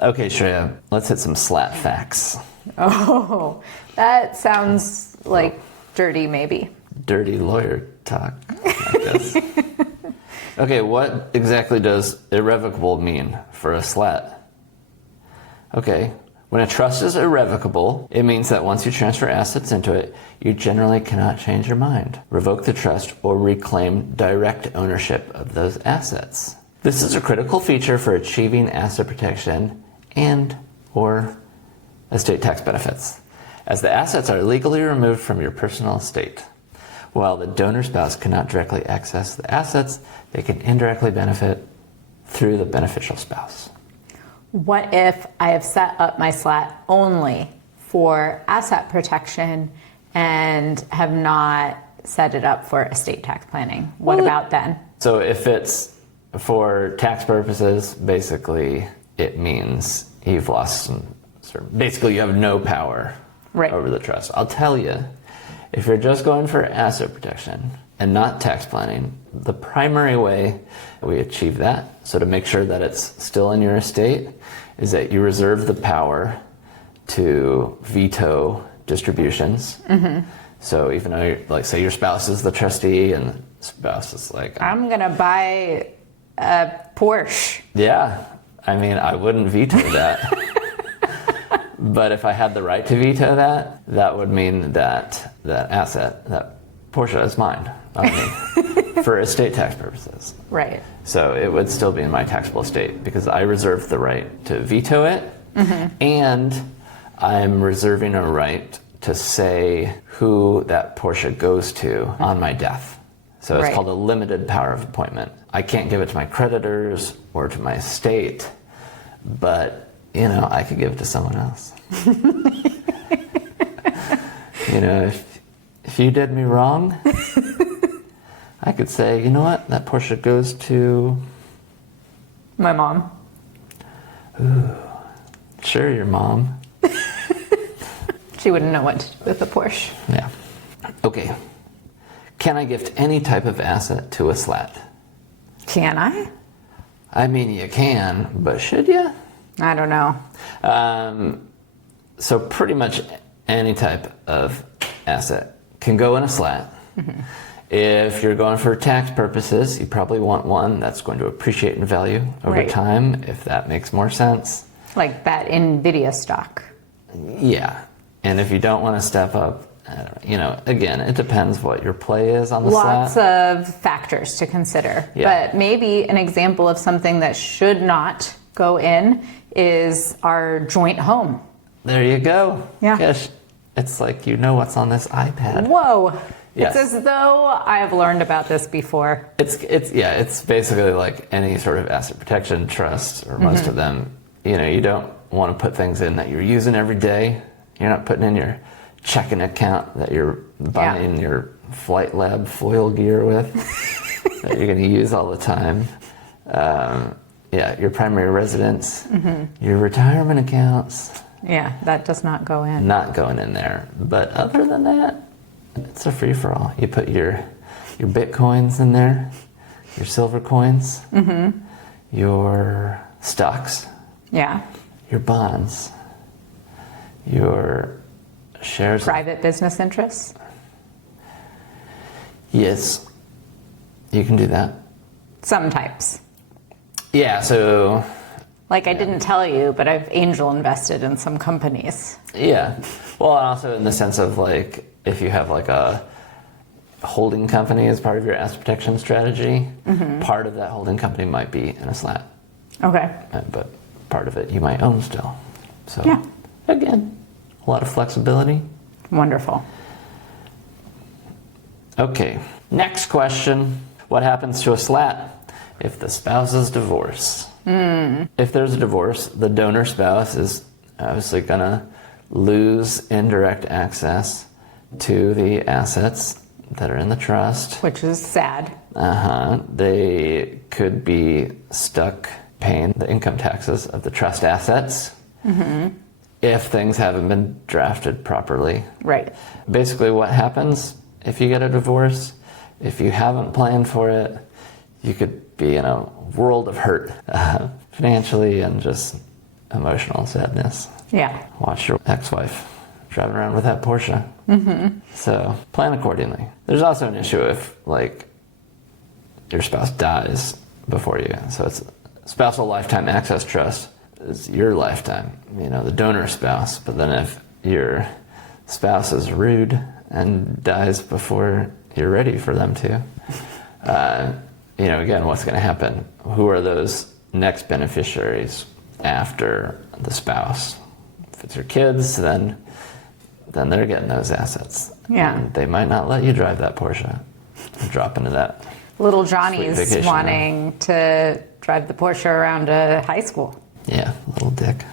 Okay, Shreya, let's hit some SLAT facts. Oh, that sounds like dirty, maybe. Dirty lawyer talk, I guess. Okay, what exactly does irrevocable mean for a SLAT? Okay, when a trust is irrevocable, it means that once you transfer assets into it, you generally cannot change your mind, revoke the trust, or reclaim direct ownership of those assets. This is a critical feature for achieving asset protection and or estate tax benefits, as the assets are legally removed from your personal estate. While the donor spouse cannot directly access the assets, they can indirectly benefit through the beneficial spouse. What if I have set up my SLAT only for asset protection and have not set it up for estate tax planning? What about then? So if it's for tax purposes, basically it means you've lost some, basically you have no power over the trust. I'll tell you, if you're just going for asset protection and not tax planning, the primary way we achieve that, so to make sure that it's still in your estate, is that you reserve the power to veto distributions. So even though, like, say your spouse is the trustee and the spouse is like, I'm gonna buy a Porsche. Yeah, I mean, I wouldn't veto that. But if I had the right to veto that, that would mean that that asset, that Porsche, is mine, for estate tax purposes. Right. So it would still be in my taxable estate because I reserve the right to veto it, and I'm reserving a right to say who that Porsche goes to on my death. So it's called a limited power of appointment. I can't give it to my creditors or to my estate, but you know, I could give it to someone else. You know, if you did me wrong, I could say, you know what, that Porsche goes to my mom. Ooh, sure, your mom. She wouldn't know what to do with a Porsche. Yeah. Okay. Can I gift any type of asset to a SLAT? Can I? I mean, you can, but should you? I don't know. So pretty much any type of asset can go in a SLAT. If you're going for tax purposes, you probably want one that's going to appreciate in value over time, if that makes more sense. Like that NVIDIA stock. Yeah. And if you don't want to step up, you know, again, it depends what your play is on the Lots SLAT. of factors to consider. But maybe an example of something that should not go in is our joint home. There you go. Yeah. Gosh, it's like you know what's on this iPad. Whoa. Yes. It's as though I have learned about this before. It's basically like any sort of asset protection trust, or most of them. You know, you don't want to put things in that you're using every day. You're not putting in your checking account that you're buying your flight lab foil gear with that you're going to use all the time. Your primary residence, your retirement accounts. Yeah, that does not go in. Not going in there. But other than that, it's a free-for-all. You put your Bitcoins in there, your silver coins, your stocks, your bonds, your shares. Private business interests? Yes, you can do that. Some types. Yeah, so... Like I didn't tell you, but I've angel invested in some companies. Yeah. Well, also in the sense of like, if you have like a holding company as part of your asset protection strategy, part of that holding company might be in a SLAT. Okay. But part of it you might own still. So, again, a lot of flexibility. Wonderful. Okay, next question. What happens to a SLAT if the spouses divorce? If there's a divorce, the donor spouse is obviously going to lose indirect access to the assets that are in the trust. Which is sad. They could be stuck paying the income taxes of the trust assets if things haven't been drafted properly. Right. Basically what happens if you get a divorce, if you haven't planned for it, you could be in a world of hurt financially and just emotional sadness. Yeah. Watch your ex-wife driving around with that Porsche. Mm-hmm. So plan accordingly. There's also an issue if, like, your spouse dies before you. So it's Spousal Lifetime Access Trust is your lifetime, you know, the donor spouse. But then if your spouse is rude and dies before you're ready for them to, you know, again, what's going to happen? Who are those next beneficiaries after the spouse? If it's your kids, then they're getting those assets. Yeah. And they might not let you drive that Porsche and drop into that. Little Sweet Johnny's vacation, wanting to drive the Porsche around to high school. Yeah, little dick.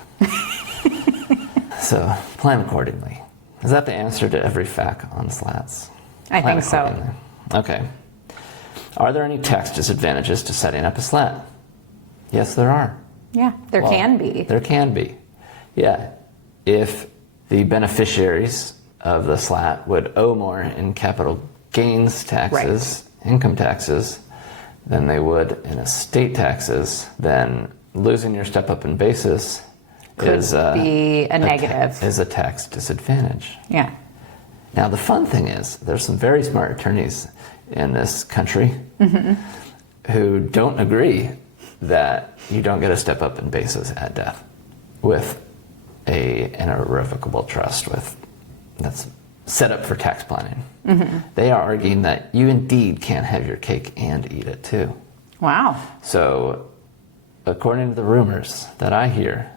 So plan accordingly. Is that the answer to every FAQ on SLATs? I Plan think so. accordingly. Okay. Are there any tax disadvantages to setting up a SLAT? Yes, there are. Yeah, there Well, can be. There can be. Yeah. If the beneficiaries of the SLAT would owe more in capital gains taxes, income taxes, than they would in estate taxes, then losing your step up in basis Could is be a negative. Is a tax disadvantage. Yeah. Now the fun thing is, there's some very smart attorneys in this country who don't agree that you don't get a step up in basis at death with an irrevocable trust that's set up for tax planning. They are arguing that you indeed can't have your cake and eat it too. Wow. So, according to the rumors that I hear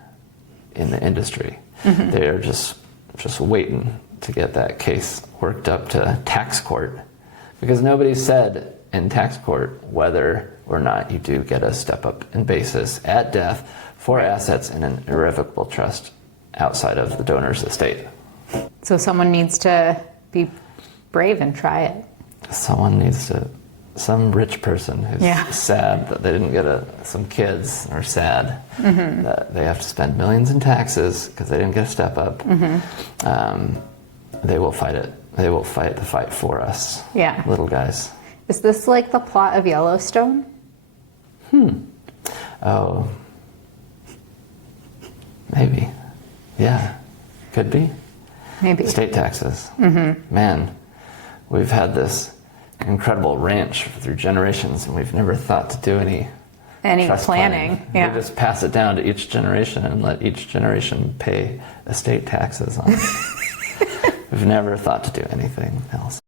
in the industry, they are just waiting to get that case worked up to tax court, because nobody said in tax court whether or not you do get a step up in basis at death for assets in an irrevocable trust outside of the donor's estate. So someone needs to be brave and try it. Some rich person who's sad that they didn't get some kids are sad that they have to spend millions in taxes because they didn't get a step up. They will fight it. They will fight the fight for us, little guys. Is this like the plot of Yellowstone? Oh, maybe. Yeah, could be. Maybe. State taxes. Man, we've had this incredible ranch through generations, and we've never thought to do any trust planning. Yeah. We just pass it down to each generation and let each generation pay estate taxes on it. We've never thought to do anything else.